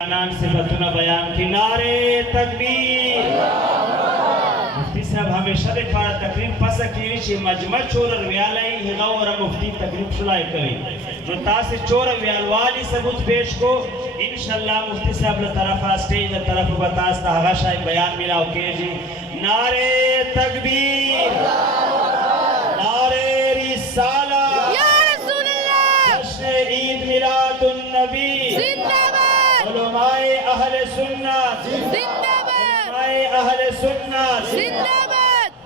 صفتنا بیان کی نعرے تکبیر مفتی صاحب ہمیشہ دکھاڑا تقریب پس کیوی چی مجمع چور رویالائی ہی غور مفتی تقریب شلائے کبھی جو تاسی چور رویالوالی ثبوت پیش کو انشاءاللہ مفتی صاحب لطرفہ سٹیج طرف بتاستا آغا شاہی بیان ملاو کیجی نعرے تکبیر نعرے رسالہ یا رسول اللہ جشن عید میلاد النبی زندہ باد علماء اہل سنت زندہ باد علماء اہل سنت زندہ باد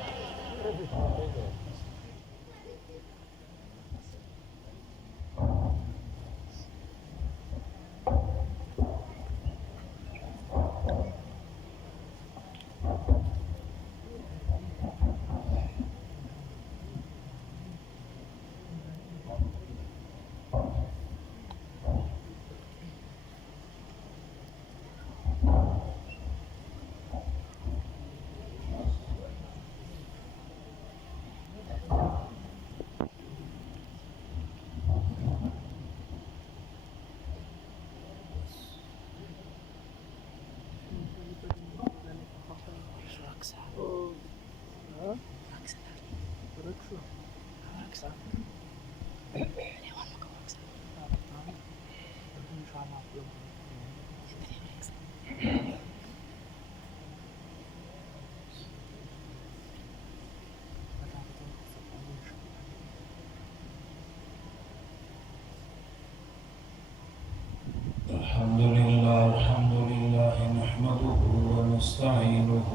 الحمد لله نحمده ونستعينه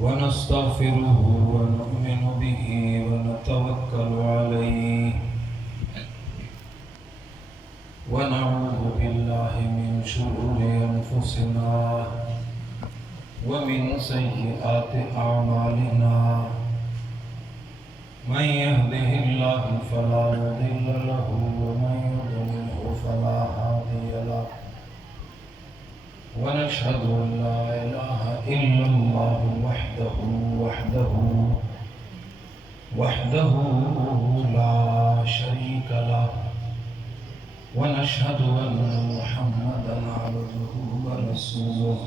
ونستغفره ونؤمن به ونتوكل عليه ونعوذ بالله من شرور أنفسنا ومن سيئات أعمالنا من يهده الله فلا مضل له ومن يضلل فلا هادي له ونشهد أن لا إله إلا الله وحده لا شريك له ونشهد أن محمدا عبده ورسوله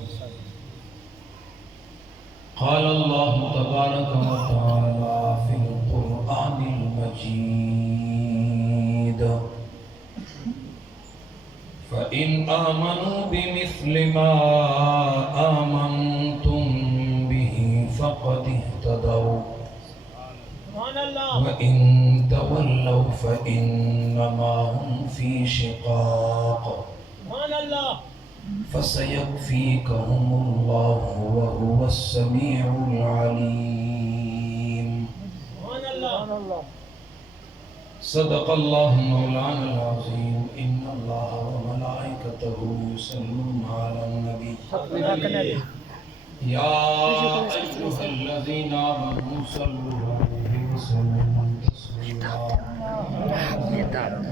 قال الله تبارك وتعالى في القرآن المجيد فإن آمنوا بمثل ما آمنتم به فقد اهتدوا وإن تولوا فإنما هم في شقاق فسيكفيكهم الله وهو السميع العليم صدق الله مولانا العظيم إن الله وملائكته يصلون على النبي يا أيها الذين آمنوا صلوا عليه وسلموا تسليما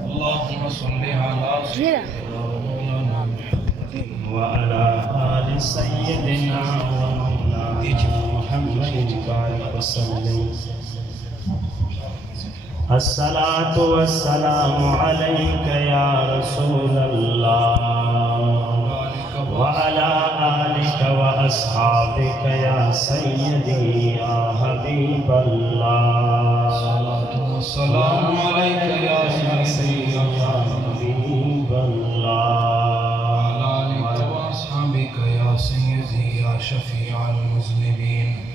اللهم صل على سيدنا مولانا وعلى آل سيدنا ومولانا محمد وبارك وسلم الصلاة والسلام عليك يا رسول الله وعلى آلك وأصحابك يا سيدي يا حبيب الله الصلاة والسلام عليك يا سيدي يا حبيب الله وعلى آلك وأصحابك يا سيدي يا شفيع المذنبين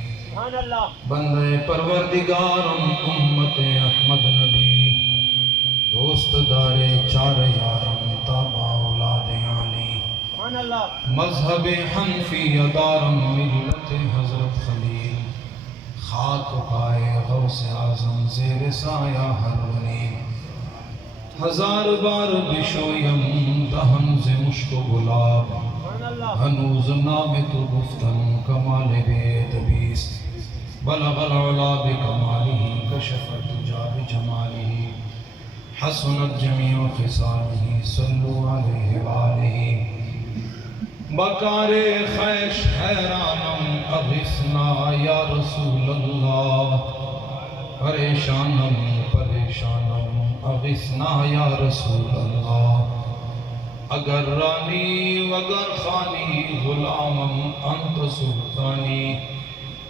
بندے پروردگارم امت احمد نبی دوست دارے چار یارم تابع اولاد علی مذہب حنفی دارم ملت حضرت خلیل خاک پائے غوث اعظم زیر سایہ ہر ولی ہزار بار بشویم دہن سے مشک و گلاب ہنوز نام تو گفتن کمال بے تبیس بلغ العلا بکمالہ کشف الدجا بجمالہ حسنت جمیع خصالہ صلو علیہ وآلہ بکار خیش حیرانم اغثنا یا رسول اللہ پریشانم اغثنا یا رسول اللہ اگر رانی وگر خانی غلامم انت سلطانی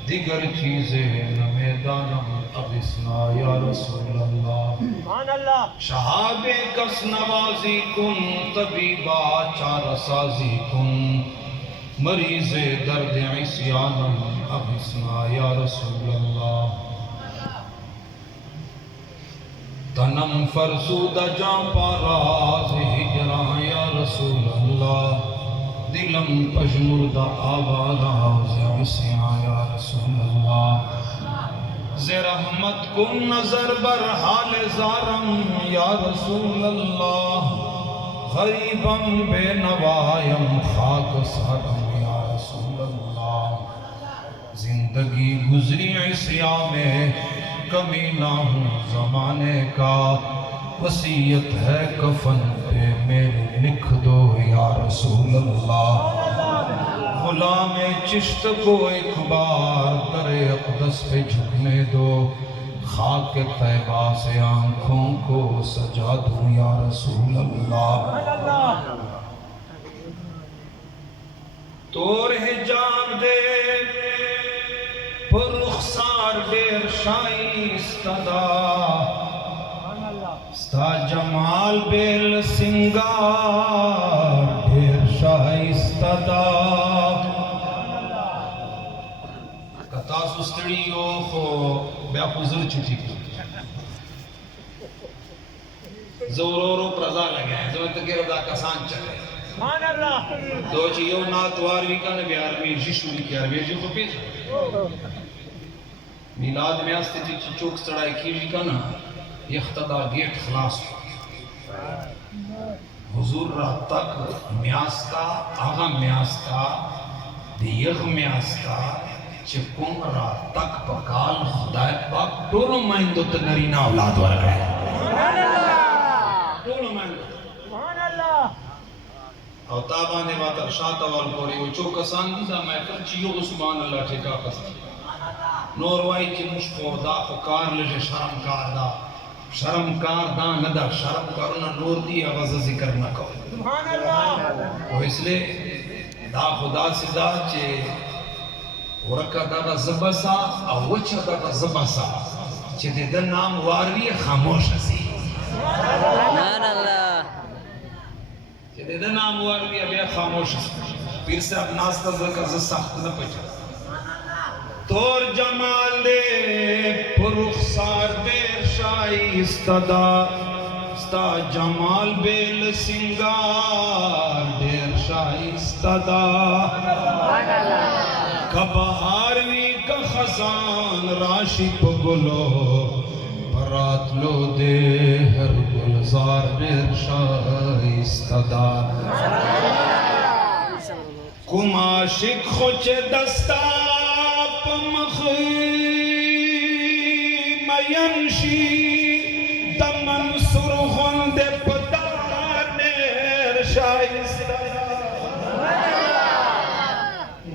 دیگر چیزیں نہ میدانم ابسنا یا رسول اللہ شہاب کس نوازی کن طبیبا چار سازی کن مریض درد عصیانم ابسنا یا رسول اللہ تنم فرسود جان پاراز ہجران یا رسول اللہ دلم پشمردہ آواز عصیان یا رسول اللہ زیر رحمت کن نظر بر حال زارم یا رسول اللہ غریبم بے نوائم خاک سارم یا رسول اللہ زندگی گزری عصیان میں کمی نہ ہوں زمانے کا وصیت ہے کفن پہ میرے لکھ دو یا رسول اللہ غلام چشت کو ایک بار در اقدس پہ جھکنے دو خاک طیبہ سے آنکھوں کو سجا دوں یا رسول اللہ تو رہ جان دے پر رخسار دیر شائی استدا ستا جمال بیل سنگار دیر شائی استدا کتا سستڑیو خو بیا پزر چھٹی کو زورورو پرزا لگا ہے زمین تکی رضا کسان چلے دو چیو ناتواروی کا نبی عربی جشوری کی عربی جو کو پیز میلاد میں آستے تھی چوک سڑائی کیجی کا نا یختدا گیٹ خلاص حضور رات تک میاستا آغا میاستا دیغ میاستا چکم رات تک پکال خدای پاک دونوں مائندو تنرینہ اولاد ورگا ہے دونوں مائندو او تابانے باتر شاعتا والکوری وہ چوک اسان دیتا میں کرچیو سبحان اللہ ٹھیکا قصد نور وائی کی مشکو دا خکار لجے شرم کار دا شرم کار دا ندا شرم کارنا نور دی آواز ذکر نہ کرو وہ اس لئے دا خدا سے دا چے ورکا دا دا زبسا او وچا دا دا زبسا چے دے دا نام واروی خاموش سی سبحان اللہ چے دے دا نام واروی ابیا خاموش سی پیر سے اب ناستا ذکر سخت نہ پچا تور جمال دے پرخسار دیر شائی استدا ستا جمال بیل سنگار دیر شائی استدا کبہاروی کا خزان راشی پگلو پرات لو دے ہر گلزار دیر شائی استدا کم عاشق خوچ دستا مینشی دمن سرخون دے پتانیر شائستہ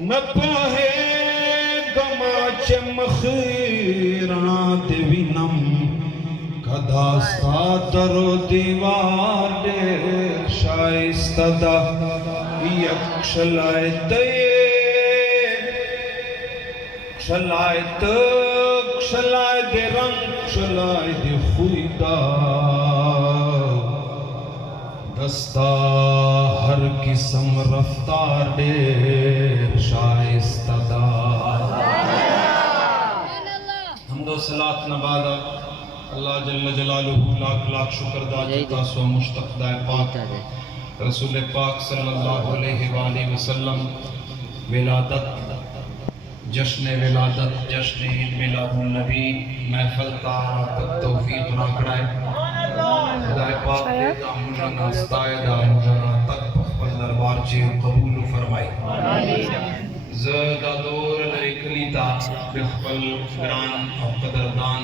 نپہے گما چمخیران دیوینم کداستا در و دیوار دیر شائستہ دا یک شلائے تے شلائے تک شلائے دے رنگ شلائے دے خوی دا دستا ہر قسم رفتار دیر شائستہ دا حمد و صلاة نبادا اللہ جل جلالہ لاکھ لاکھ شکر دا جتا سو مشتق دائے پاک رسول پاک صلی اللہ علیہ وآلہ وسلم ولادت جشن ولادت جشن عید میلاد النبی محفل تارا تک توفیق راکڑائے خدای پاک دیتا مجھنا ستائدہ مجھنا تک پخبل دربار چے قبول فرمائی زدہ دور لرکلی تا بخبل گران اور قدردان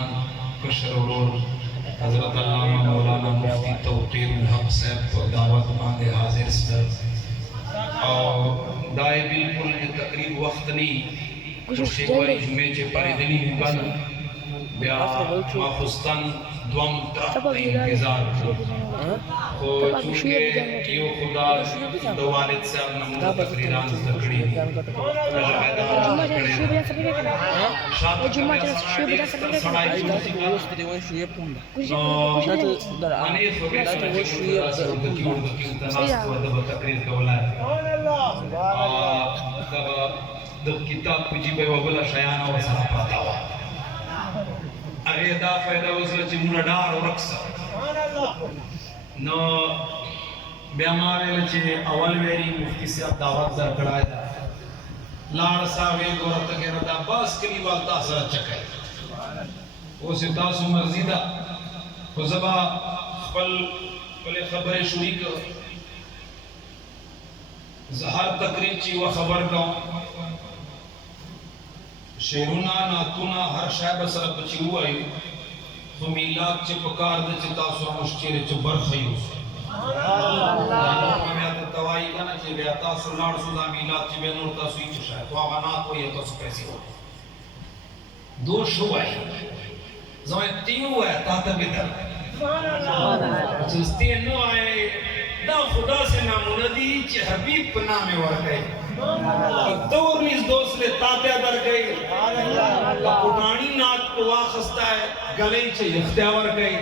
کشر ورور حضرت علامہ مولانا مفتی توقیر الحق صاحب کو دعوت ماندے حاضر صدر اور دائے بالکل یہ تقریب وقت نہیں چوشے کوئی جمعے چے پرے دلی بھی بنا بیا مافستان دوام طرف انتظار خو چونکہ یو خدا دو والد صاحب نمونہ تقریران زدکڑی کتاب پجی بے وبلا شیانہ و سرا پاتا ہوا اگر دا فیدہ وزر چی مونا ڈار و رقصہ نو بیامارے لچے اول ویری مفتی سے اب دعوت در کڑائے دا لار ساوے گورتا کے ردا باس کلی والتا سرا چکے وہ سے تاسو مرضی دا وہ زبا پلے خبر شوری کر زہر تقریب چی و خبر کاؤں شیرونا ناتونا ہر شایب سر بچی ہوا ہے تو میلاد چی پکار دے چی تاسو مشچیرے چی برخیو سے ہمیں آتا توائی کنا چی بے تاسو لار سودا میلاد چی بے نور تاسو ہی چشا ہے تو آگا نات ہوئی ہے تاسو پیسی ہو دو شو ہے زمین تینو ہے تاتا بیدر جس تینو آئے دا خدا سے نامونا دی چی حبیب پنا میں ورکے دور نیز دوست لے تاتیا در گئی پرانی نات کو واخستا ہے گلیں چھے یختیاور گئی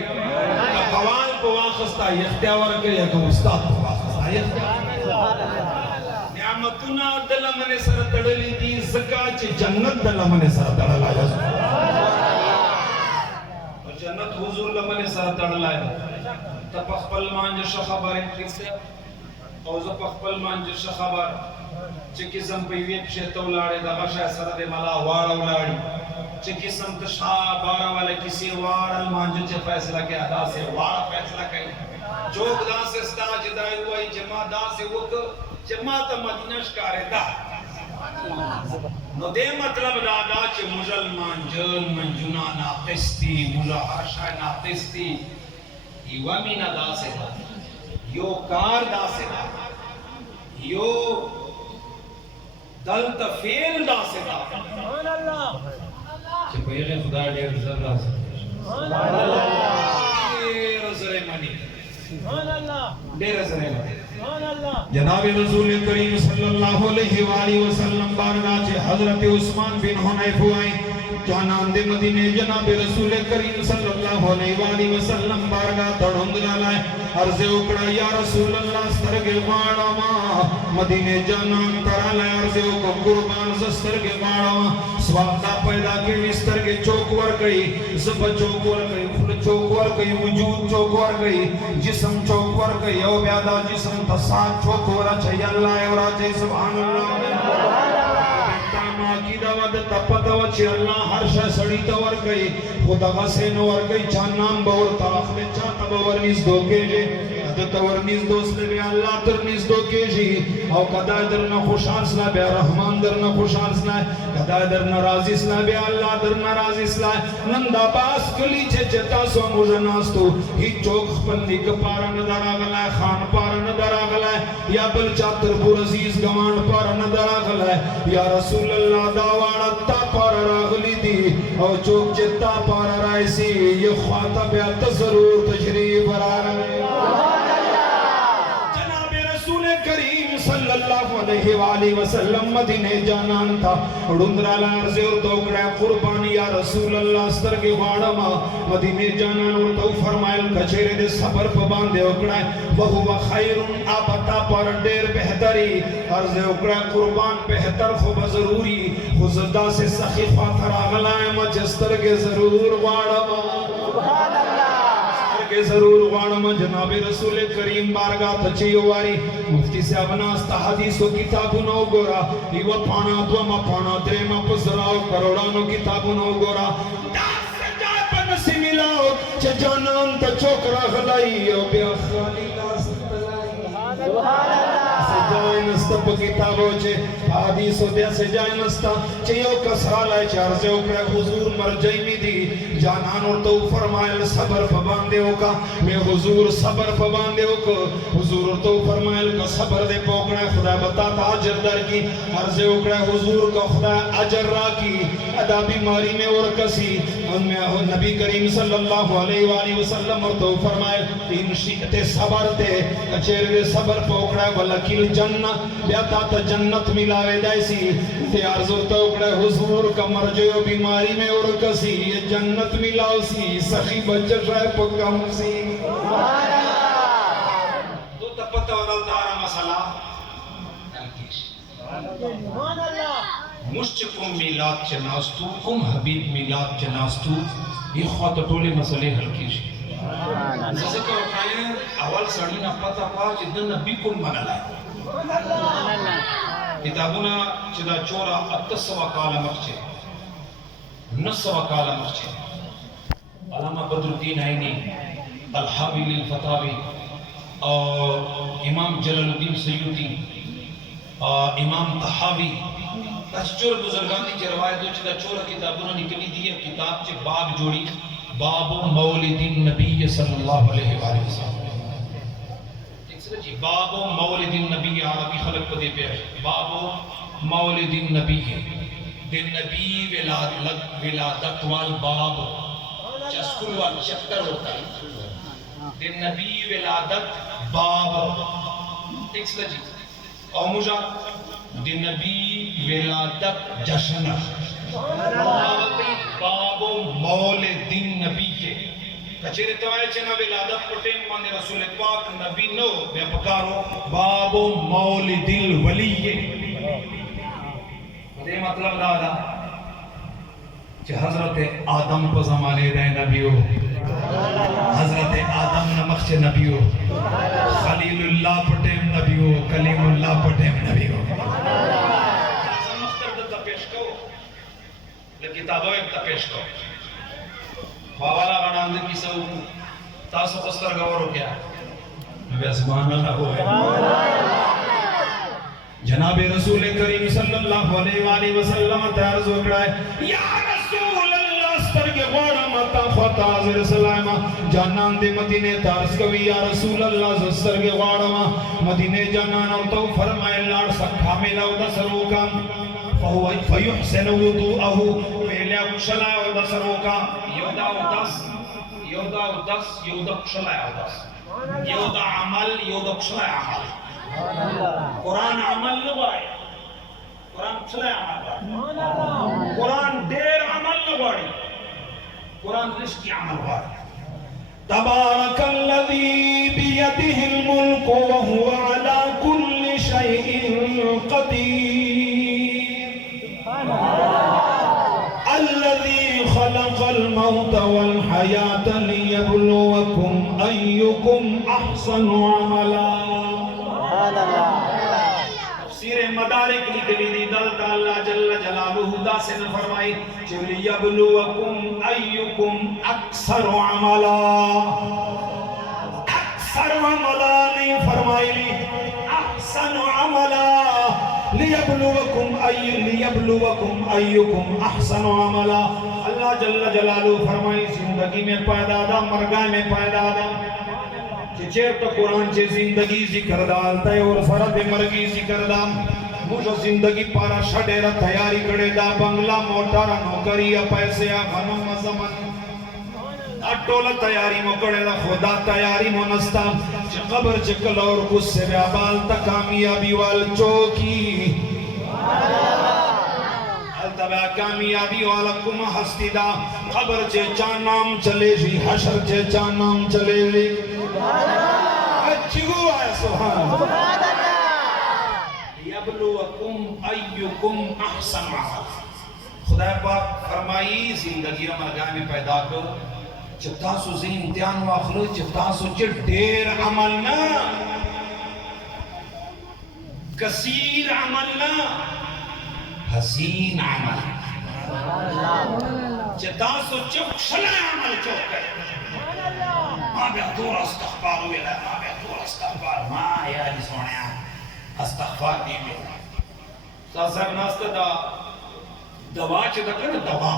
قوال کو واخستا ہے یختیاور گئی اگر استاد کو واخستا ہے نعمتنا دلمن سر تڑلی دی زکا چھے جنت دلمن سر تڑلا ہے جنت حضور لمن سر تڑلا ہے تپخ پل مانج شخبر کسے اور زپخ پل مانج شخبر چه قسم پیوی پشه تولاړي د غشه سره د ملا واړه ولاړي چه قسم تشا بارا والا کسی واړه مانجو چې فیصله کې ادا سے واړه فیصله کوي چوک دا سے ستا جدای وای جما دا سے وک جما ته مدینه ښکارې دا نو دې مطلب دا دا چې مجل مانجل منجنا ناقصتی مولا هرشای ناقصتی یو مینا دا سے یو کار دا سے یو دلتا فیل دا سے دا سبحان اللہ چھ پیغے خدا دیر زر رازم سبحان اللہ دیر زر منی سبحان اللہ دیر زر منی جناب رسول کریم صلی اللہ علیہ وآلہ وسلم بارگاہ چھ حضرت عثمان بن حنیف ہوئیں جانان دے مدینے جناب رسول کریم صلی اللہ علیہ وآلہ وسلم بارگاہ تڑھند لالائے عرض اکڑا یا رسول اللہ سترگ ماڑا ماں مدینے جانان ترا لائے عرض اکڑا قربان زسترگ ماڑا ماں سوادہ پیدا کے مسترگ چوک ور گئی زب چوک ور گئی فل چوک ور گئی وجود چوک ور گئی جسم چوک ور گئی او بیادا جسم تساد چوک ورا چھئی اللہ اورا چھئی سبحان اللہ کی دعوت تپتا وچی اللہ ہر شہ سڑی تور گئی خدا غسین ور گئی چان نام باور تاخلے چاہتا باور نیز دو کے جے عدتا ور نیز دوست لے اللہ تر نیز دو کے جی او قدای در نا خوشان سلا بے رحمان در نا خوشان سلا قدای در نا رازی سلا بے اللہ در نا رازی سلا نندا باس کلی چھے چتا سو مجناستو ہی چوک خپندی کپارا ندر آگلا ہے خان پارا ندر آگلا ہے یا بل چاتر پور عزیز گوان پارا ندر آگلا ہے یا رسول اللہ داوانا تا پارا راغلی دی او چوک چتا پارا رائسی یہ خواتا بیعت ضرور تجریب برارا جناب رسول کریم صلی اللہ علیہ وآلہ وسلم مدینے جانان تھا اڑندرالا عرض اور دوگڑا قربانی یا رسول اللہ سترگی وارما مدینے جانان اور تو فرمائل کچھرے دے صبر پباندے اکڑا وہو خیرن آبتا پر دیر بہتری عرض اکڑا قربان بہتر خوب ضروری خزدہ سے سخی فاتر آگلائیں مجسترگی ضرور وارما سبحان اللہ کے ضرور غانم جناب رسول کریم بارگاہ تچیو واری مفتی سے ابناستا حدیث و کتابونو گورا ایو پانا دوما پانا دریما پسراؤ کروڑانو کتابونو گورا داس سے جائے پن سی ملاؤ چھ جانان تا چوکرا غلائی او بیا خالی لاست تلائی سجائے نست نستپ کتابو چے حدیث دیا سے جائے نستا چیو کسرا لائے چارزے اکڑے حضور مرجعی میں دی جانان اور تو فرمائل صبر پباندے ہوکا میں حضور صبر پباندے ہوکا حضور اور تو فرمائل کا صبر دے پوکڑے خدا بتا تا عجر در کی عرضے اکڑے حضور کا خدا عجر را کی ادا بیماری میں اور کسی نبی کریم صلی اللہ علیہ وآلہ وسلم اور تو فرمائل ان شیعت صبر دے اچھر صبر پوکڑے ولکل جنہ بیاتا تا جنت ملاوے دائسی تے عرض اور تو اکڑے حضور کا مرجعی بیماری میں اور کسی یہ جنت ملاو سی سخی بچر رہے پکم سی تو تپتا ودل دارا مسئلہ مشچکم میلاد چناستو کم حبیب میلاد چناستو یہ خواہ ٹولے مسئلے حل کیشی زکر اٹھائیں اول سڑینا پتا پا جدن نبی کن منل ہے کتابونا چدا چورا اتسوا کالا مخچے نسوا کالا مخچے علامہ بدر الدین عینی الحاوی للفتاوی اور امام جلال الدین سیوطی امام طحاوی چور بزرگانی چی روایت دو چیدہ چورا کتابونا نکلی دی کتاب چی باب جوڑی باب مولد النبی صلی اللہ علیہ وآلہ وسلم ایک سکتا جی باب مولد النبی عربی خلق پدے پہ باب مولد النبی دن نبی ولادت والباب چسکل وال چکر ہوتا ہے دن نبی ولادت باب ایک سکتا جی اور مجھا دن نبی ولادت جشن باب مولد نبی کے کچھرے توائے چنا ولادت پٹین مانے رسول پاک نبی نو بے پکارو باب مولد الولی دے مطلب دادا کہ حضرت آدم پا زمانے دے نبیو حضرت آدم نمخچ نبیو خلیل اللہ پٹیم نبیو کلیم اللہ پٹیم نبیو مختر دتا پیش کو لکتابو ایک پیش کو خواوالا غناند کی سو تاسو پستر گورو کیا نبی اسمان اللہ ہوئے جناب رسول کریم صلی اللہ علیہ وآلہ وسلم تیارز وکڑائے یا رسول اللہ استر کے غوڑا متا خواتا حضر سلائمہ جانان دے مدینے تارز کوئی یا رسول اللہ استر کے غوڑا مدینے جانان اور تو فرمائے لار سکھا ملا دا سروکا فیحسن وضوءہو پہلے اکشلائے اور دا سروکا یودا کشلائے اور دا یودا عمل یودا کشلائے عمل قرآن عمل لگوائے قرآن چلے عمل بارے قرآن دیر عمل لگوائے قرآن رشکی عمل بارے تبارک اللذی بیدہ الملک وہو علا کل شیء قدیر الذي خلق الموت والحياة ليبلوكم أيكم أحسن عملا تفسیر مدارک نکلی دی دلتا اللہ جل جلالہ دا سے فرمائی لِيَبْلُوَكُمْ أَيُّكُمْ أَكْثَرُ عَمَلًا اکثر عملا نہیں فرمائی لی احسن عملا لِيَبْلُوَكُمْ أَيُّكُمْ أَحْسَنُ عَمَلًا اللہ جل جلالہ فرمائی زندگی میں پیدا دا مرگاہ میں پیدا دا کہ چیر تو قرآن چے زندگی ذکر دالتا ہے اور فرد مرگی ذکر دا مجھو زندگی پارا شڑیرہ تیاری کڑے دا بنگلہ موٹارا نوکری پیسے غنم زمن اٹولا تیاری مو کڑے دا خدا تیاری مو نستا چے قبر چکل اور کس سے بیابال تا کامیابی وال چوکی التبع کامیابی والا کم ہستی دا قبر چے چانام چلے جی حشر چے چانام چلے جی اچھو آیا سبحان یبلوکم ایکم احسن عمل خدا پاک فرمائی زندگی مرگاہ میں پیدا کر چتاسو زی امتحان واخلو چتاسو چے دیر عمل نا کثیر عمل نا حسین عمل چتاسو چک شلع عمل چک کر ما بیا دور استغفار ہوئے لئے ما بیا دور استغفار ما یا جی سوڑیا استغفار دی میں صاحب ناسته دا دوا چې دا کنه دوا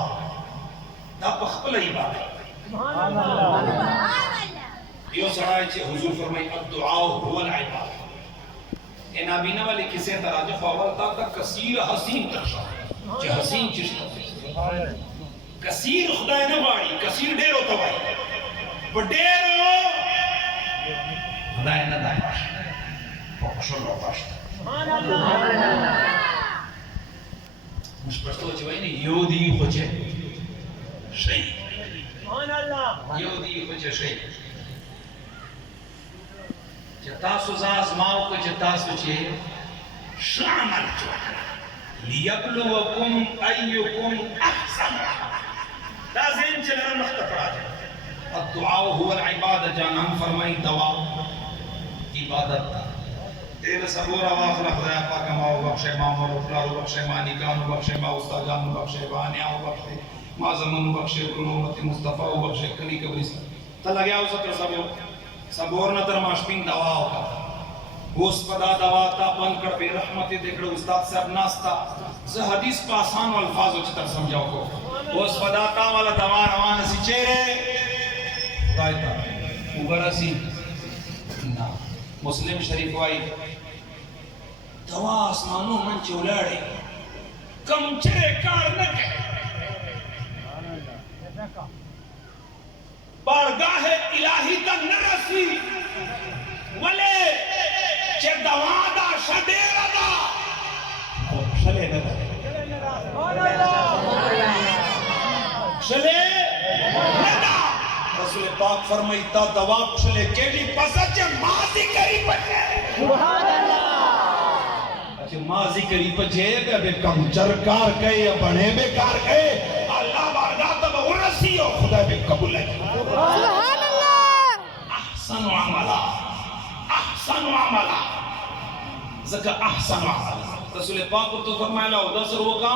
دا په خپل عبادت سبحان الله یو سړی چې حضور فرمایي الدعاء هو العبادت اے نابینا والے کسے تراجع فاول تا کثیر حسین تخشا چې حسین چشت کثیر خدای نه واړي کثیر ډېر او توای په ډېر خدای نه دای په شلو پښه سبحان الله مش پښتو چې وای نه یو دی خو چې شي سبحان الله یو دی خو چې شي چې تاسو زازماو کو چې تاسو چې شامل ليبلوكم ايكم احسن دا زين چې لرم مختفراج الدعاء هو العباده جانان فرمای دوا عبادت تیرے صبور آواز خدا پاک ماو بخشے ما مولو فلارو بخشے ما نکانو بخشے ما استاجانو بخشے بانیاو بخشے ما زمانو بخشے قرمت مصطفیٰ بخشے کلی قبرستان تا لگیا ہو سکر صبور نتر ماشپین دوا ہوتا اس پدا دوا تا بند کر بے رحمت دیکھ رہے استاد سے اب ناستا زہ حدیث پا آسان و الفاظ ہو چتر سمجھاو کو اس پدا تا والا دوا روان سی چہرے خدای تا اوگر سی نا مسلم شریف وائی دوا آسمانوں من چولاڑے کم چرے کار نکے بارگاہ الہی تا نرسی ولے چے دوا دا شدیر دا شلے ندا شلے ندا رسول پاک فرمائی تا دوا شلے کیڑی پسا چے ماضی کری پچے سبحان اللہ اچھے ماضی کری پچے بے کم چرکار کئے یا بڑے بے کار کئے اللہ بارگاہ تب ورسی ہو خدا بے قبول ہے سبحان اللہ احسن عملہ احسن عملہ ذکر احسن عملہ رسول پاک تو فرمائے لہو دسر ہوگا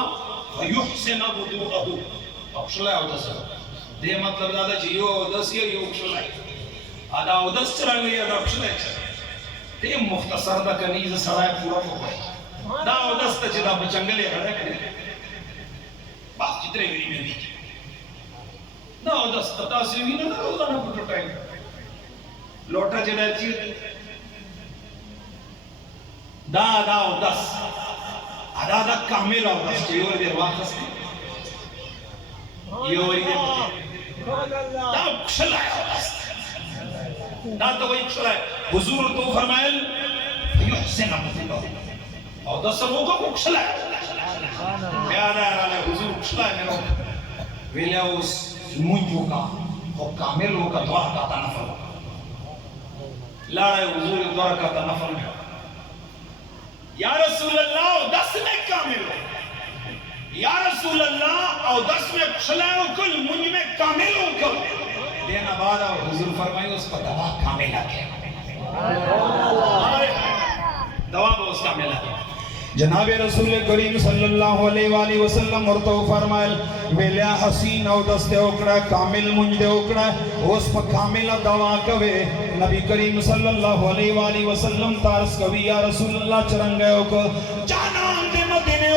فیحسن وضوءہو اکشلہ ہے دسر دے مطلب دادا چی یو دس یہ اکشلہ ہے آدھا دس چرا گئی آدھا اکشلہ ہے دے مختصر دا کنیز سڑائے پورا ہوئے دا دس تا چی دا بچنگلے گھڑے کرے بس جترے گری میں دیکھ دا دس تا سیوی نہ روزانہ پٹو ٹائم لوٹا جڑا چیز دا دس ادا کامل او دس یور دے واخس یور دے دا کشلا دس دا تو وہی کشلا حضور تو فرمائے یحسن ابو او دس لوگوں کو کشلا پیارا علی حضور کشلا میرو ویلیاوس منجو کا او کامل ہو کا دعا کا نفل لڑے حضور دعا کا نفل یا رسول اللہ او دس میں کامل ہو یا رسول اللہ او دس میں کھلائے ہو کل منج میں کامل ہو کل دینا بعد حضور فرمائے اس پر دوا کامل آگے دوا بہت کامل آگے جناب رسول کریم صلی اللہ علیہ وآلہ وسلم اور تو فرمائل ویلیا حسین او دستے اکڑا کامل منج دے اکڑا اس پا کامل دوا کوئے نبی کریم صلی اللہ علیہ وآلہ وسلم تارس کوئی یا رسول اللہ چرنگے اکو جانان دے مدینے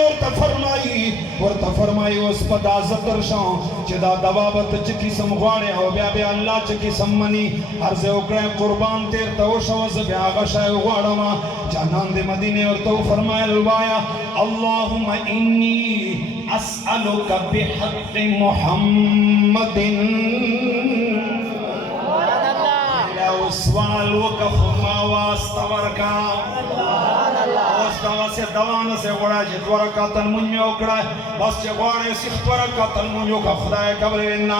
اور تفرمائی اس پا دا زتر شاں چی دا دوابت چکی سمغوارے او بیا بیا اللہ چکی سمنی عرض اکڑے قربان تیر تو شوز بیا غشائے غوارما جانان دے مدینے اور تو فرمائے الوایا اللہم انی اسألک بحق محمد سوال وقف ما واستور کا واستور سے دوان سے وڑا جی دورا قاتل منیو اکڑا بس چے وارے سکھ دورا قاتل منیو کا خدای قبل وینا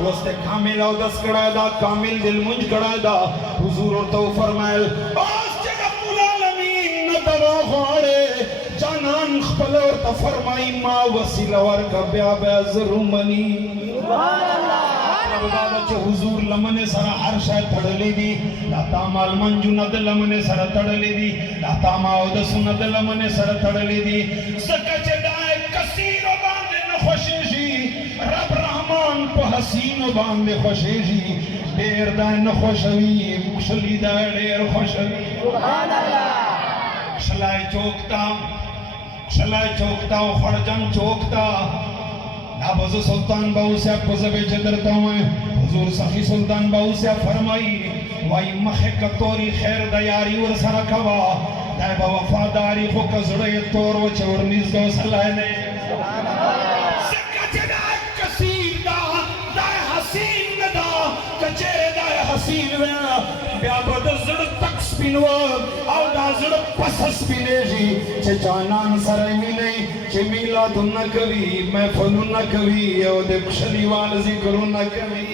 وستے کامل او دس کڑا دا کامل دل منج کڑا دا حضور اور تو فرمائل بس چے رب العالمین ندوا خوارے جانان خپل اور تفرمائی ما وسیلہ ورکا بیا بیا ضرومنی سبحان اللہ حضور لمن سر ہر شے تھڑلی دی لاتا مال منجو ند لمن سر تھڑلی دی لاتا ماو دسو ند لمن سر تھڑلی دی سکچ دائے کثیر و باندے نخوشیشی رب رحمان پہ حسین و باندے خوشیشی دیر دائے نخوشوی مشلی دائے دیر خوشوی سبحان اللہ شلائے چوکتا و خرجن چوکتا نابز سلطان باو سے پزب جدرتا ہوئے حضور سخی سلطان باو سے فرمائی وائی مخک توری خیر دیاری ورسا کوا دائبا وفاداری خو کزڑے تور و چور نیز دو صلاح نے سکت دائے کسیر دا دائے حسین دا کچے دائے حسین وینا بیابا دا زڑ تک سپینوار او دا زڑ پس سپینے جی چھے جانان سرائی نہیں چھے میلاد نکوی محفل نکوی او دے پشلی وال ذکر نکوی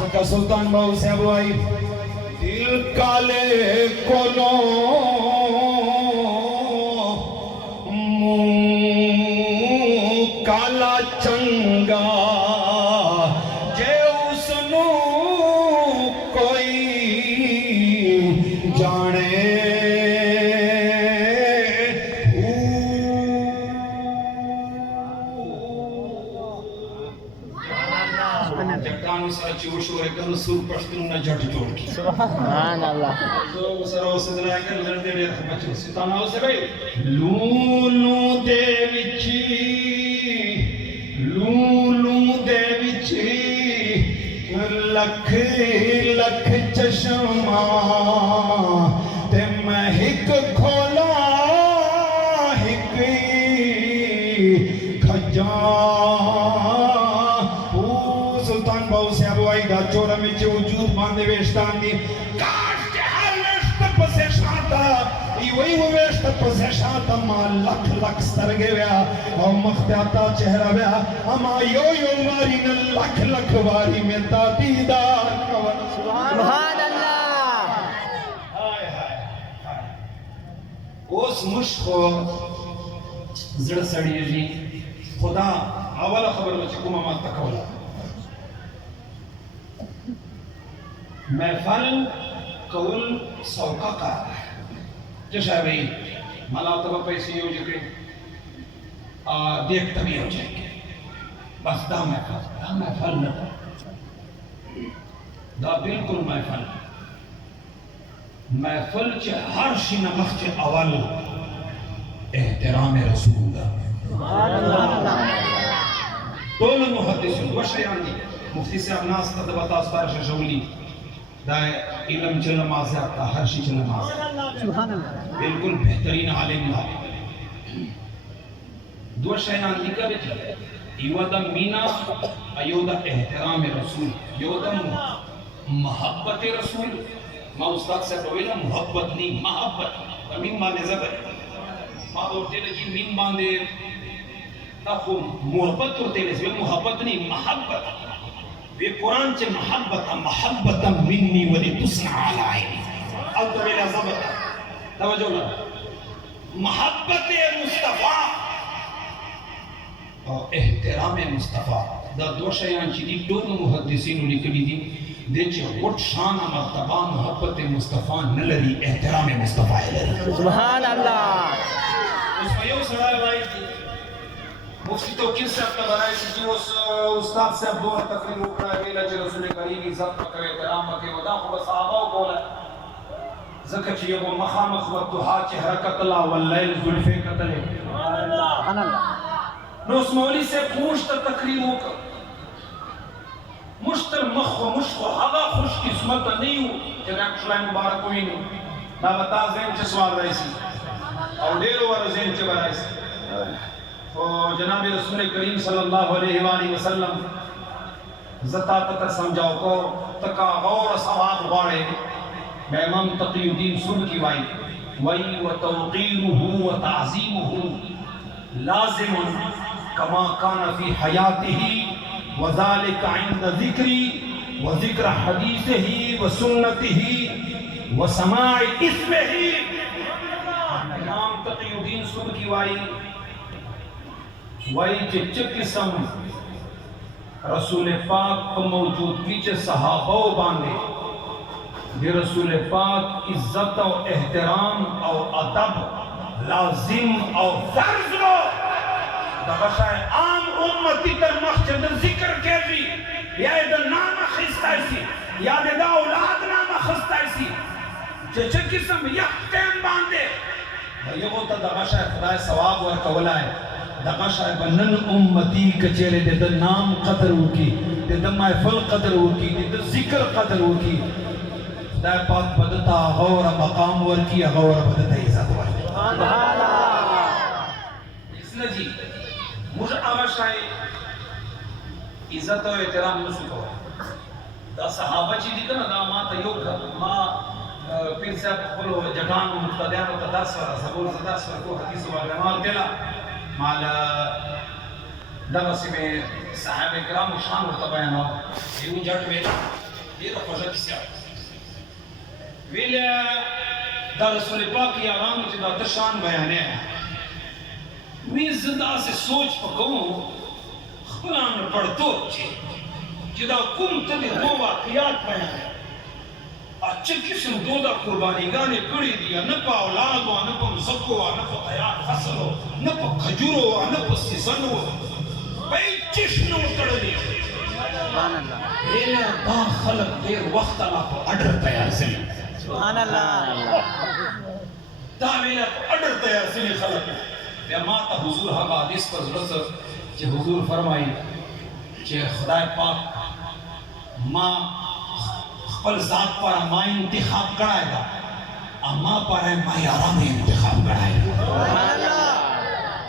زکا سلطان باو سے ابوائی دل کالے کونو کالا چنگا جے اسنو کوئی جانے جگتانو سا چوش ہوئے کرو سور پشتنو نہ جھٹ جوڑ کی سبحان اللہ تو سر ہو سے دلائی کر لڑ دے رہے بچے ستانا ہو سے بھئی لولو دے وچی لکھ لکھ چشمہ تے میں ہک کھولا ہک کھجاں سلطان باو سے ابوائی دا چورا میں چھے وجود باندے ویشتان دی کاش کے ہر ویشت پسے شاتا وہی وہ ویشت پسے شاتا ماں لکھ لکھ سرگے ویا اور مختیاتا چہرہ ویا اما یو واری نا لکھ لکھ واری میں تا دیدار کون سبحان اللہ اس مشکو زڑ سڑی جی خدا اولا خبر بچے کو ماما تکولا محفل قول سوکا کار ہے جیسا ہے بھئی مالا تبا پیسی ہو جکے دیکھتا بھی ہو جائیں گے بس دا محفل نہ دا بالکل محفل چے ہر شی نمخ چے اول احترام رسول اللہ دول محدث وشیان دی مفتی سے ابناس تدبتا اسپارش شولی دائے علم چل نماز آتا ہر شی چل نماز بالکل بہترین عالم عالم دو شیان لکھا بیٹی یو دا مینا ایو دا احترام رسول یو دا محبت رسول ما استاد سے بوینا محبت نہیں محبت مین باندے زبر ما دورتے لگی مین باندے تاکو محبت کرتے لگی محبت نہیں محبت یہ قرآن چے محبتا منی ولی تسنع علائی اب تو میرا زبطہ توجہ لگا محبت مصطفیٰ اور احترام مصطفیٰ دا دو شیان چی دی دونوں محدثین لکلی دی دے چے وٹ شان مرتبہ محبت مصطفیٰ نلری احترام مصطفیٰ لری سبحان اللہ اس میں یوں سڑائے بھائی مفتی تو کس سے اپنا بنائی سی جو اس استاد سے اب دور تقریر اکڑا ہے ویلہ چے رسول کریم عزت مکر احترام مکر ودا خوب صحابہ بولا ذکر چیئے وہ مخامخ والدہا چہرہ قتلہ واللیل ذلفے قتلے نو اس مولی سے پوچھتا تقریر اکڑا مشتر مخ و مشک و حقا خوش قسمت نہیں ہو جناب شلائم مبارک ہوئی نہیں نا بتا زین چے سوال رہی سی اور دیرو ور زین چے برائی سی اور جناب رسول کریم صلی اللہ علیہ وآلہ وسلم زتات تک سمجھاؤ کو تکا غور سواب غارے میں امام تقی الدین سن کی وائی وی و توقیرہ و تعظیمہ لازم کما کان فی حیاتہ وذالک عند ذکری و ذکر حدیثہ و سنتہ و سماع اسمہ امام تقی الدین سن کی وائی وہی چچ قسم رسول پاک کو موجود کیچے صحابہ باندے دی رسول پاک عزت و احترام او ادب لازم او فرض لو دا بشائے عام امتی تر مخجد ذکر کے بھی یا دا نام خستائی سی یا دا اولاد نام خستائی سی چچ قسم یک تیم یو ته دغه شای خدای ثواب ورکولای دغه شای بنن امتی کچېره د نام قدر وکي د محفل قدر وکي د ذکر قدر وکي خدای پاک بدتا غور مقام ورکی غور بدتا عزت ورکی اس نے جی مجھے آغاشائی عزت و احترام نسو کوا دا صحابہ چی دی کنا دا ما تا یو ما پیر صاحب کھولو جٹانو مقتدیانو تا درس ورا سبور تا درس ورا کو حدیث و اگرمال دیلا مالا درسی میں صحابہ اکرام شان ورطا بیانو ایو جٹ ویلا یہ دا خوشا کسی آئی ویلیا دا رسول پاک کی آرام چی دا تشان بیانے ہیں میں زندہ سے سوچ پکوں خبران پڑھتو چی دا کم تلی دو واقعات بیانے اچھا قسم دو دا قربانی گانے کڑی دیا نپا اولاد ہوا نپا مزکو ہوا نپا تیار فصل ہوا نپا خجور ہوا نپا سیزن ہوا بھئی چشنو کڑ دیا ویلیا دا خلق دیر وقت اللہ پا اڈر تیار سلی سبحان اللہ دا ویلیا پا اڈر تیار سلی خلق یا ماتا حضور حق حدیث پر ضرورت چی حضور فرمائی چی خدای پاک ماں خپل ذات پر ماں انتخاب کرائے گا اما پر ماں یارہ میں انتخاب کرائے گا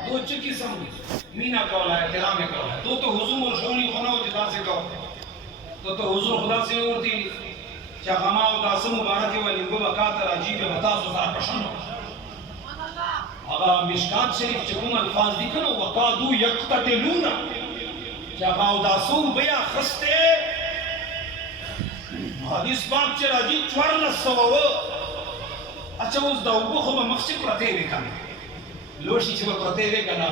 دو چکی سمجھ مینا کولا ہے احترام کولا ہے تو حضور شونی خونہ ہو جدا سے کہو تو حضور خدا سے ہوتی چاہ غما و داسم مبارکی و لنگو بکاتر عجیب بتاز و ذرا پشن ہو اگر مشکات شریف چکم الفاظ دیکھنا وقادو یقتتلونا چاہ غما و داسم بیا خستے حدیث پاک چرا جی چوار لسو اچھا اس دا اوگو خوبا مخشی پرتے ہوئے کنا لوشی چھو پرتے ہوئے کنا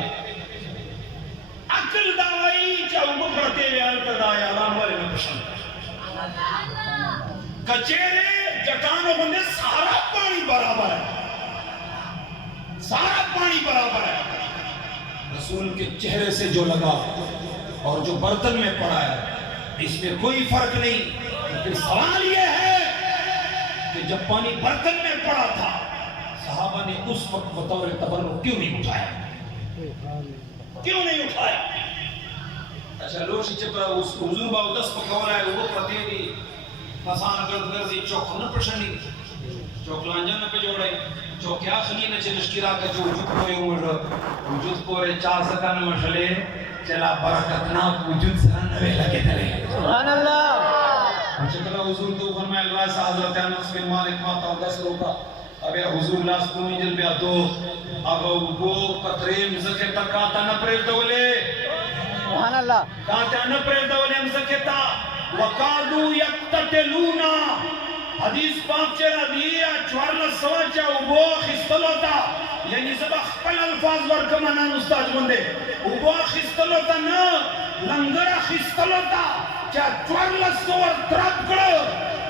عقل داوائی چاہ اوگو پرتے ہوئے آلتا دایا آرام والے میں پشن کچھے جٹانوں بندے سارا پانی برابر ہے سارا پانی برابر ہے رسول کے چہرے سے جو لگا اور جو برتن میں پڑا ہے اس میں کوئی فرق نہیں لیکن سوال یہ ہے کہ جب پانی برتن میں پڑا تھا صحابہ نے اس وقت بطور تبرک کیوں نہیں اٹھایا کیوں نہیں اٹھایا اچھا لوشی چپرا اس حضور باو دس پکوڑا ہے وہ پرتے دی پسان گرد گرزی چوک نہ پرشنی چوک لانجا نہ پہ جوڑائی چوک آخری نہ چلشکرا کا جو وجود کوئے عمر وجود پورے چار سکا نہ مشلے چلا برکتنا وجود سرن نوے لگے دلے سبحان اللہ چکلہ حضور تو فرمائے اللہ سے حضرت انس بن مالک ماتا و دس روکا ابھی حضور لاس کنی جل بیا دو اگو گو قطرے مزکے تک آتا نہ پریل دولے سبحان اللہ کہتا نہ پریل دولے مزکے تا وقادو یقتتلونا حدیث پاک چرا دیا چوارنا سوچا وہ خستلو تا یعنی سب اخپل الفاظ ورکمانا استاج بندے وہ خستلو تا نا لنگرہ خستلو تا چا چوارنا سور تراب کرو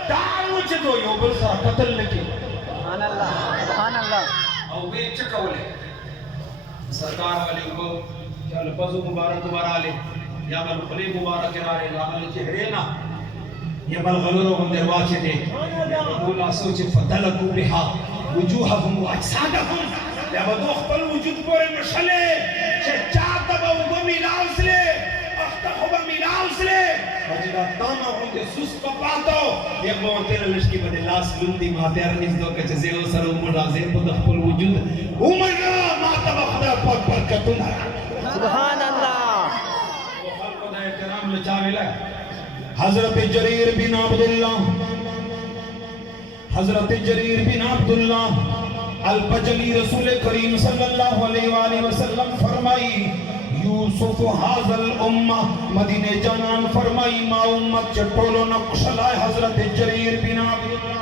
ڈالو چے دو یو بل سا قتل لکی سبحان اللہ سبحان اللہ او بے چکولے سرکار والے کو یا لفظ مبارک مبارا لے یا بل خلی مبارک رارے یا بل چہرینا یا بل غلورو ہم درواچے دے اولا سوچے فدلکو بہا وجوہم و اجسادہم یا بل اخبر وجود پورے مشلے چھے چاہتا با وہ ملاؤس لے اختخو با ملاؤس لے وجدہ تاما ہوں دے سوس پا پاتو یا بور تیرے لشکی بدے لاس لندی ماتے ارنیز دو کچھ زیو سر عمر رازے پا دخپل وجود عمر را ماتا با خدا پاک برکتو نرا سبحان اللہ وہ خلق دا احترام لچاوے لگ حضرت جریر بن عبداللہ حضرت جریر بن عبداللہ البجلی رسول کریم صلی اللہ علیہ وآلہ وسلم فرمائی یوسف حاضر الامہ مدینہ جانان فرمائی ما امت چٹولو نقشلائے حضرت جریر بن عبداللہ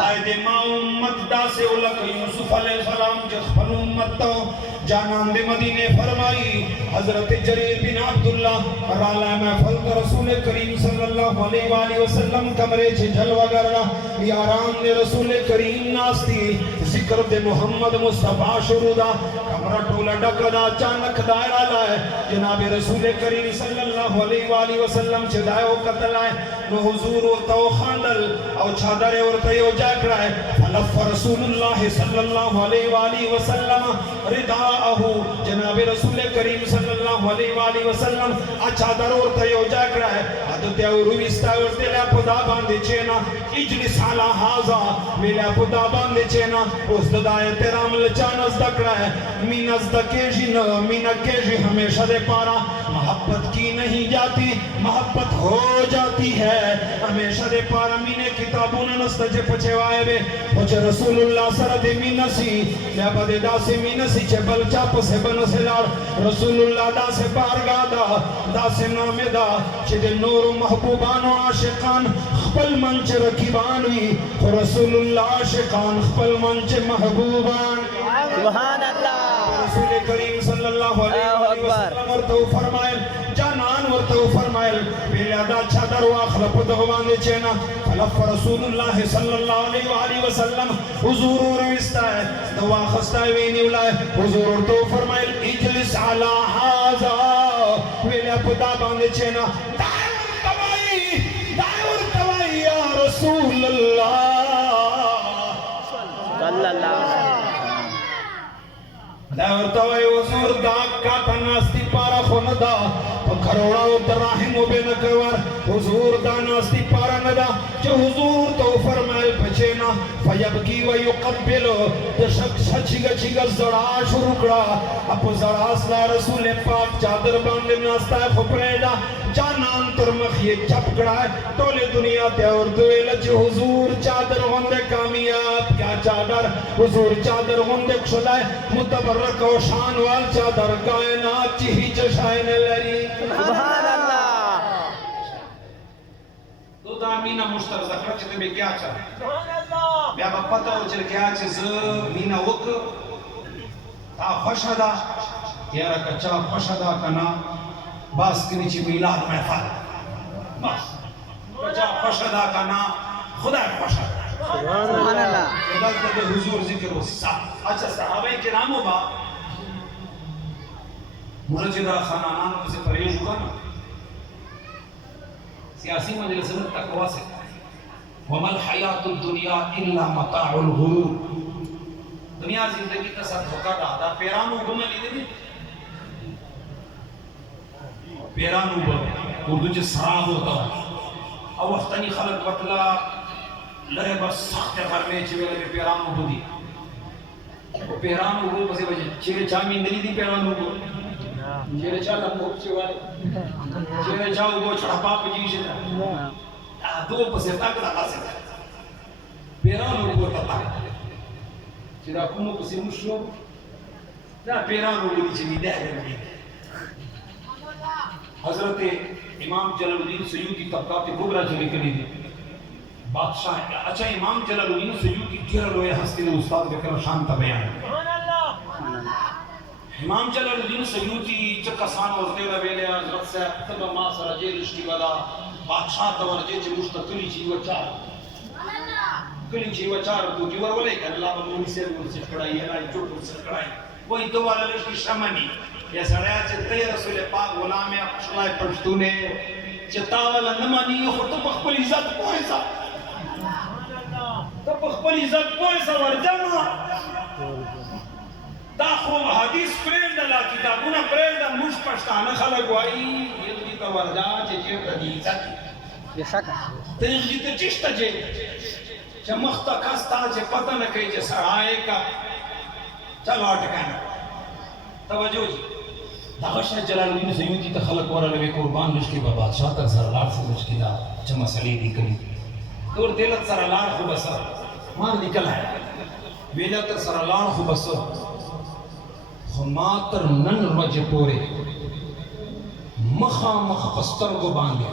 آئے دے ما امت دا سے اولک یوسف علیہ السلام جس پر امت تو جانان دے مدینے فرمائی حضرت جریر بن عبداللہ رالا محفل رسول کریم صلی اللہ علیہ وآلہ وسلم کمرے چھے جھل وگرنا یاران دے رسول کریم ناستی ذکر دے محمد مصطفیٰ شرودا کمرہ ٹولا ڈکدا چانک دائرہ لائے جناب رسول کریم صلی اللہ علیہ وآلہ وسلم چھے دائیو قتل آئے نو حضور ورطاو خاندل او چھادر ورطاو جا کرائے فلف رسول اللہ صلی اللہ علیہ وآلہ وسلم رداءہو جناب رسول کریم صلی اللہ علیہ وآلہ وسلم اچھا درور تیو جا کرائے عدد رویستا ورتے لیا پدا باندے چینا اجلس علا حازا میلیا پدا باندے چینا اس ددائے تیرام لچان ازدہ کرائے مین ازدہ کیجی نہ مین کیجی ہمیشہ دے پارا محبت کی نہیں جاتی محبت ہو جاتی ہے ہمیشہ دے پارا مینے کتابوں نے نستجے پچھے وائے بے پچھے رسول اللہ سرد مینسی لیابا دے دا سے مینسی چھے بل چاپ سے بن سے لار رسول اللہ دا سے بارگاہ دا سے نام دا چھے دے نور و محبوبان و عاشقان خپل منچ رکیبانوی رسول اللہ عاشقان خپل منچ محبوبان سبحان اللہ رسول کریم صلی اللہ علیہ وسلم ورطو فرمائل جانان ورطو فرمائل بیلیادا چادر واخلپ دغوان دے چینا خلف رسول اللہ صلی اللہ علیہ وآلہ وسلم حضور روستا ہے دوا خستا ہے وینی اولائے حضور ورطو فرمائل اجلس علا حازا بیلیا پدا باندے چینا دائر توائی یا رسول اللہ صلی اللہ علیہ وسلم دائر توائی حضور داک کا تناستی پارا خوندا کھروڑا و دراہم و بے نکوار حضور داناستی پارا ندا جو حضور تو فرمائل پچینا فیبکی و یقبلو دشک چھچگا چھگا زڑا شروع کرا اپو زڑا اسلا رسول پاک چادر باندے ناستا ہے خپریدہ جانان ترمخ یہ چپ کڑا ہے تولے دنیا تے اور دویلہ جو حضور چادر غندے کامیاب کیا چادر حضور چادر غندے کشدہ ہے متبرک و شانوال چادر کائنات چیہی چشائن لری سبحان اللہ دو دا مینا مشتر زکر چھتے میں کیا چاہے بیا با پتہ ہو چل کیا چھے ز مینا وکر تا خوشدہ یارا کچا خوشدہ کنا باس کے نیچے میلاد محفل بس کچا خوشدہ کنا خدا خوشدہ سبحان اللہ خدا کے حضور ذکر و صاحب اچھا صحابہ کرامو با مرجدہ خانانانوں سے پریش ہوگا نا سیاسی مجلس میں تقوی سے وَمَا الْحَيَاةُ الدُّنْيَا إِلَّا مَتَاعُ الْغُرُورِ دنیا زندگی کا ساتھ دھوکہ دا پیرانو گمہ لی دے پیرانو گمہ اردو چے سراب ہوتا ہوں او وقتانی خلق بطلا لرے بس سخت غرمے چوے لگے پیرانو گو دی پیرانو گو بسے بجے چیرے چامی اندلی دی پیرانو گو چیرے چاہ لمبو پچھے والے چیرے چاہ گو چھڑپا پجیشے دا دو پسے تاک لگا سے پیرانو گو تاک چیرا کمو پسے مشلو دا پیرانو گو دی چیمی دہ گئی حضرت امام جلال الدین سیوطی طبقات کبرا جو لکھنی دی بادشاہ اچھا امام جلال الدین سیوطی گھر لوئے ہستی نے استاد بکر شانتا بیان امام جلال الدین سیوطی چکسان ورتے لبیلے حضرت سے تب ما سر جیل اشتی بدا بادشاہ تورجے چھ مشتقلی چیو چار کلی چیو چار تو کیور ولے کہ اللہ بنونی سے سے کڑائی ہے چوٹ سے کڑائی وہی دو والا لشکی شمنی یہ سڑیا چتے رسول پاک غلام اخشلائے پشتونے چتاوالا نمانی خود تو بخبل عزت کو ایسا تو بخبل عزت کو ایسا ورجانا دا خوب حدیث پریر دلا کتابونا پریر دا مش پشتانا خلق وائی یہ تو جیتا ورجا چیچے قدیسا کی یہ شک تیخ جیتا چشتا جے چا مختا کستا چے پتہ نکے چے سرائے کا چلو اٹکانا توجہ جی داغشہ جلال الدین سیوطی تا خلق ورہ لوے قربان لشکی با بادشاہ تا سرلار سے لشکی دا چما سلی دی کلی دور دیلت سرلار خوب اثر مار نکل ہے ویلت سرلار خوب اثر خماتر نن رج پورے مخا مخ پستر کو باندے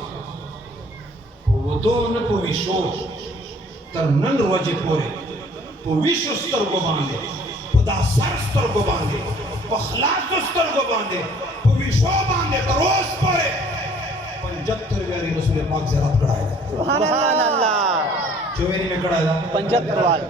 وہ دو نپویشو تر نن رج پورے پویشو ستر کو باندے خدا سر ستر کو باندے پخلاص ستر کو باندے پویشو باندے تروس پورے 75 ویری رسول پاک سے رب کڑائے سبحان اللہ جو ویری میں کڑائے دا 75 وال